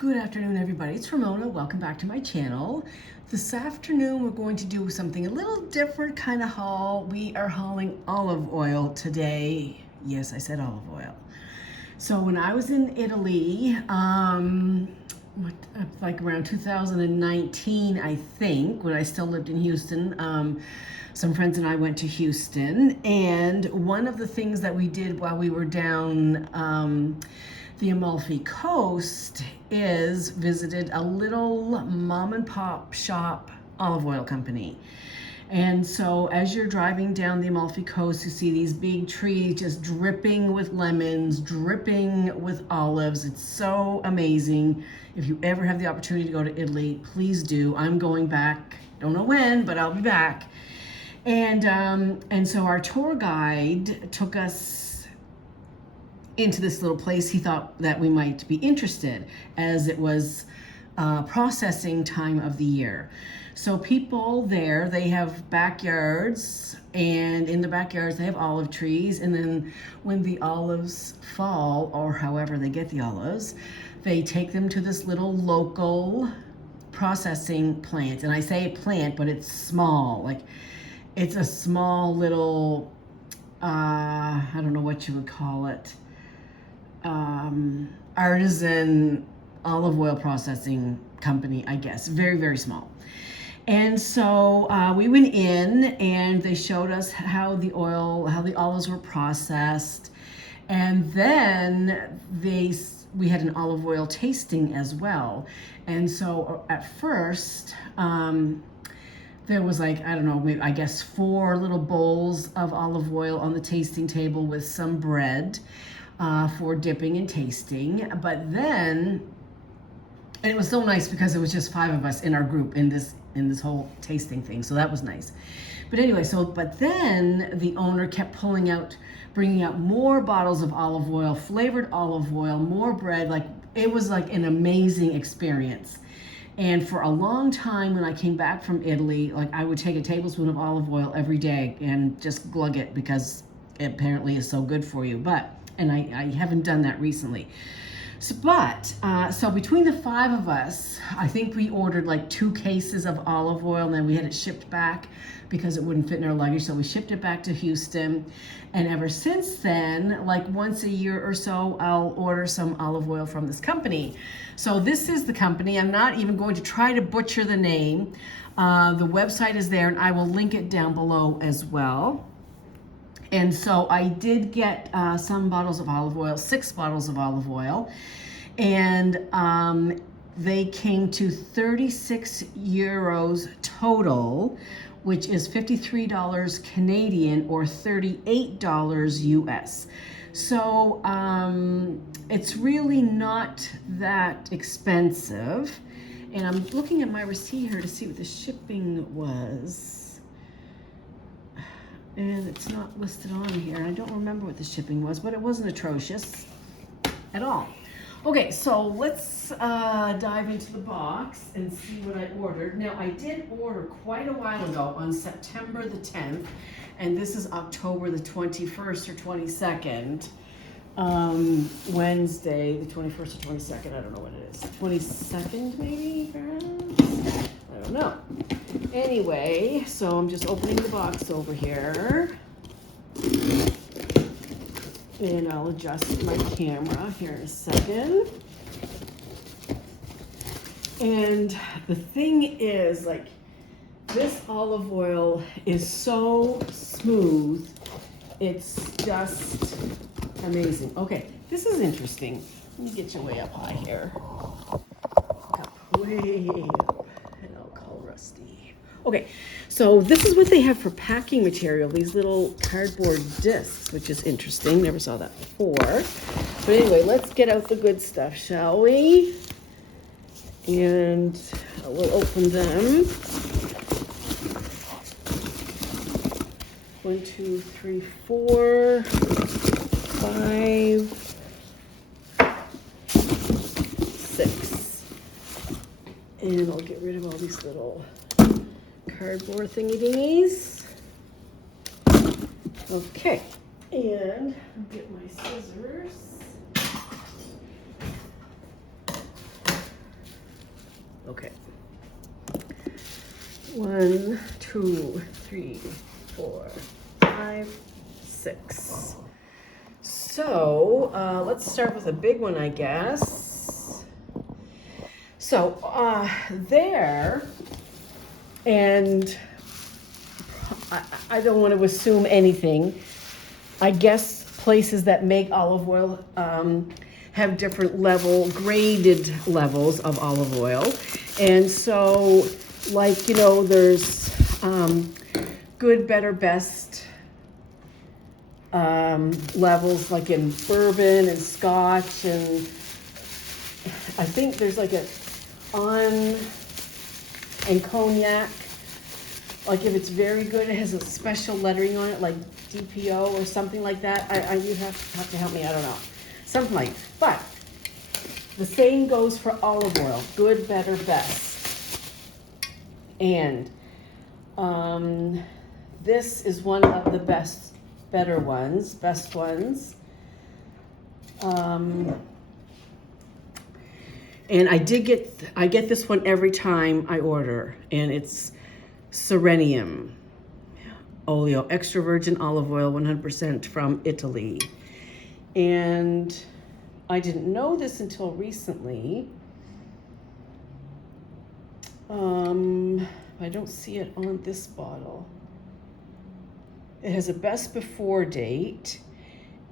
Good afternoon, everybody. It's Ramona. Welcome back to my channel. This afternoon, we're going to do something a little different kind of haul. We are hauling olive oil today. Yes, I said olive oil. So when I was in Italy, like around 2019, I think, when I still lived in Houston, some friends and I went to Houston, and one of the things that we did while we were down the Amalfi Coast is visited a little mom and pop shop olive oil company. And so as you're driving down the Amalfi Coast, you see these big trees just dripping with lemons, dripping with olives. It's so amazing. If you ever have the opportunity to go to Italy, please do. I'm going back, don't know when, but I'll be back. And so our tour guide took us into this little place. He thought that we might be interested, as it was processing time of the year. So people there, they have backyards, and in the backyards they have olive trees, and then when the olives fall, or however they get the olives, they take them to this little local processing plant. And I say plant, but it's small. Like, it's a small little, I don't know what you would call it, artisan olive oil processing company, I guess. Very, very small. And so we went in, and they showed us how the olives were processed, and then we had an olive oil tasting as well. And so at first, there was, like, I don't know, I guess 4 little bowls of olive oil on the tasting table with some bread for dipping and tasting. But then, and it was so nice because it was just 5 of us in our group in this whole tasting thing, so that was nice. But anyway, but then the owner kept bringing out more bottles of olive oil, flavored olive oil, more bread. Like, it was like an amazing experience. And for a long time, when I came back from Italy, like, I would take a tablespoon of olive oil every day and just glug it, because it apparently is so good for you. And I haven't done that recently. So between the 5 of us, I think we ordered like 2 cases of olive oil, and then we had it shipped back because it wouldn't fit in our luggage. So we shipped it back to Houston. And ever since then, like once a year or so, I'll order some olive oil from this company. So this is the company. I'm not even going to try to butcher the name. The website is there, and I will link it down below as well. And so I did get some bottles of olive oil, 6 bottles of olive oil, and they came to 36 euros total, which is $53 Canadian or $38 US. So it's really not that expensive. And I'm looking at my receipt here to see what the shipping was. And it's not listed on here. I don't remember what the shipping was, but it wasn't atrocious at all. Okay, so let's dive into the box and see what I ordered. Now, I did order quite a while ago on September the 10th, and this is October the 21st or 22nd. Wednesday, the 21st or 22nd, I don't know what it is. 22nd, maybe, perhaps? I don't know. Anyway, so I'm just opening the box over here. And I'll adjust my camera here in a second. And the thing is, like, this olive oil is so smooth. It's just amazing. Okay, this is interesting. Let me get you way up high here. Way up. And I'll call Rusty. Okay, so this is what they have for packing material, these little cardboard discs, which is interesting. Never saw that before. But anyway, let's get out the good stuff, shall we? And we'll open them. 1, 2, 3, 4, 5, 6. And I'll get rid of all these little cardboard thingy-dingies. Okay, and I'll get my scissors. Okay. 1, 2, 3, 4, 5, 6. So let's start with a big one, I guess. So there, and I don't want to assume anything. I guess places that make olive oil have different graded levels of olive oil. And so, like, you know, there's good, better, best levels, like in bourbon and scotch, and I think there's like and cognac. Like if it's very good, it has a special lettering on it, like DPO or something like that. You have to help me. I don't know, something like. But the same goes for olive oil: good, better, best. And this is one of the best ones. And I get this one every time I order, and it's Serenium Oleo, extra virgin olive oil, 100% from Italy. And I didn't know this until recently. I don't see it on this bottle. It has a best before date,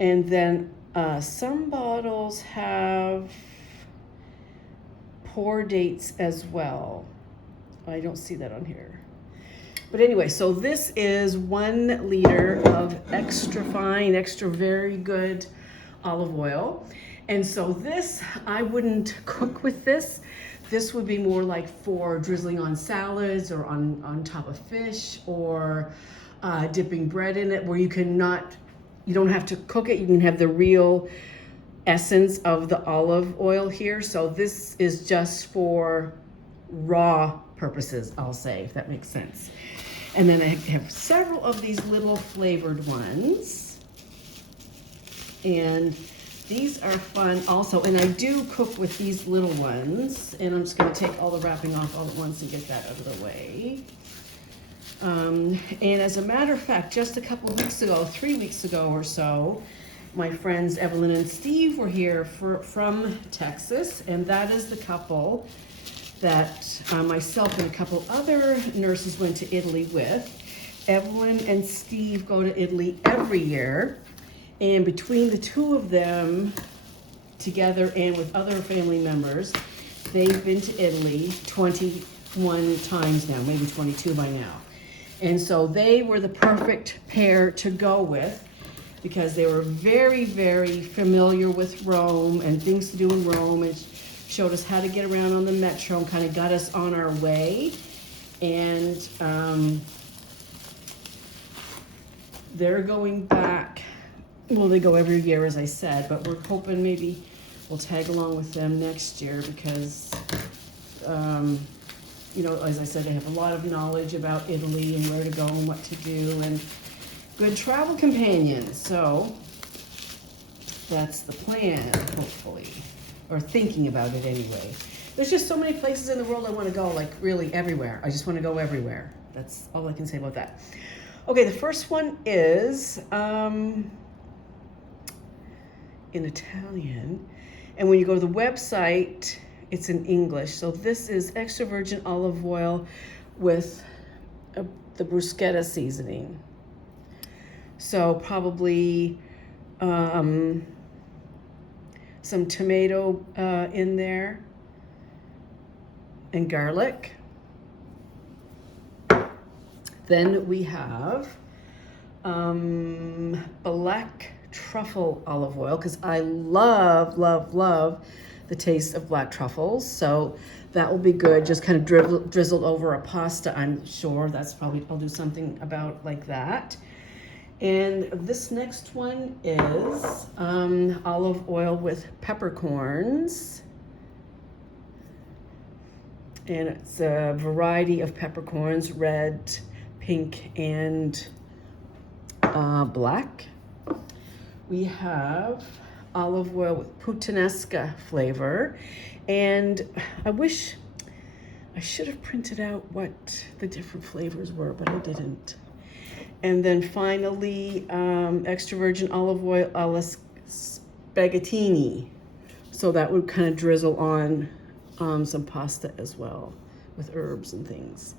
and then some bottles have pour dates as well. I don't see that on here. But anyway, so this is 1 liter of extra fine, extra very good olive oil. And so this, I wouldn't cook with this. This would be more like for drizzling on salads or on top of fish, or dipping bread in it, where you don't have to cook it. You can have the real essence of the olive oil here. So this is just for raw purposes, I'll say, if that makes sense. And then I have several of these little flavored ones. And these are fun also. And I do cook with these little ones. And I'm just going to take all the wrapping off all at once and get that out of the way. And as a matter of fact, just a couple of weeks ago, 3 weeks ago or so, my friends Evelyn and Steve were here from Texas. And that is the couple that myself and a couple other nurses went to Italy with. Evelyn and Steve go to Italy every year, and between the two of them, together and with other family members, they've been to Italy 21 times now, maybe 22 by now. And so they were the perfect pair to go with, because they were very, very familiar with Rome and things to do in Rome, and showed us how to get around on the metro and kind of got us on our way. And they're going back. Well, they go every year, as I said, but we're hoping maybe we'll tag along with them next year, because, you know, as I said, they have a lot of knowledge about Italy and where to go and what to do, and good travel companions. So that's the plan, hopefully. Or thinking about it anyway. There's just so many places in the world I want to go, like really everywhere. I just want to go everywhere. That's all I can say about that. Okay, the first one is in Italian. And when you go to the website, it's in English. So this is extra virgin olive oil with the bruschetta seasoning. So probably some tomato in there, and garlic. Then we have black truffle olive oil, because I love, love, love the taste of black truffles. So that will be good, just kind of drizzled over a pasta, I'm sure. That's probably, I'll do something about like that. And this next one is olive oil with peppercorns. And it's a variety of peppercorns, red, pink, and black. We have olive oil with puttanesca flavor. And I wish I should have printed out what the different flavors were, but I didn't. And then finally, extra virgin olive oil alla spaghettini. So that would kind of drizzle on some pasta as well with herbs and things.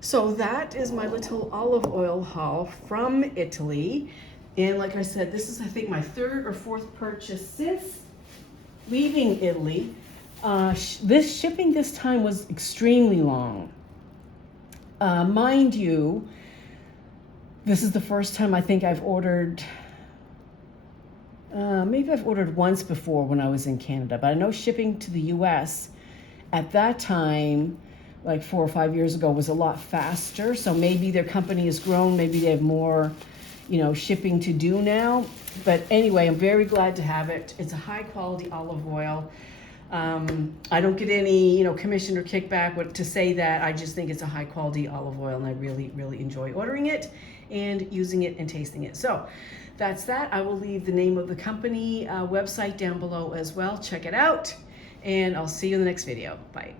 So that is my little olive oil haul from Italy. And like I said, this is, I think, my third or fourth purchase since leaving Italy. This shipping this time was extremely long. Mind you, this is the first time I think I've ordered, maybe I've ordered once before when I was in Canada, but I know shipping to the US at that time, like 4 or 5 years ago, was a lot faster. So maybe their company has grown, maybe they have more, you know, shipping to do now. But anyway, I'm very glad to have it. It's a high quality olive oil. I don't get any, you know, commission or kickback to say that. I just think it's a high quality olive oil, and I really, really enjoy ordering it and using it and tasting it. So that's that. I will leave the name of the company website down below as well. Check it out, and I'll see you in the next video. Bye.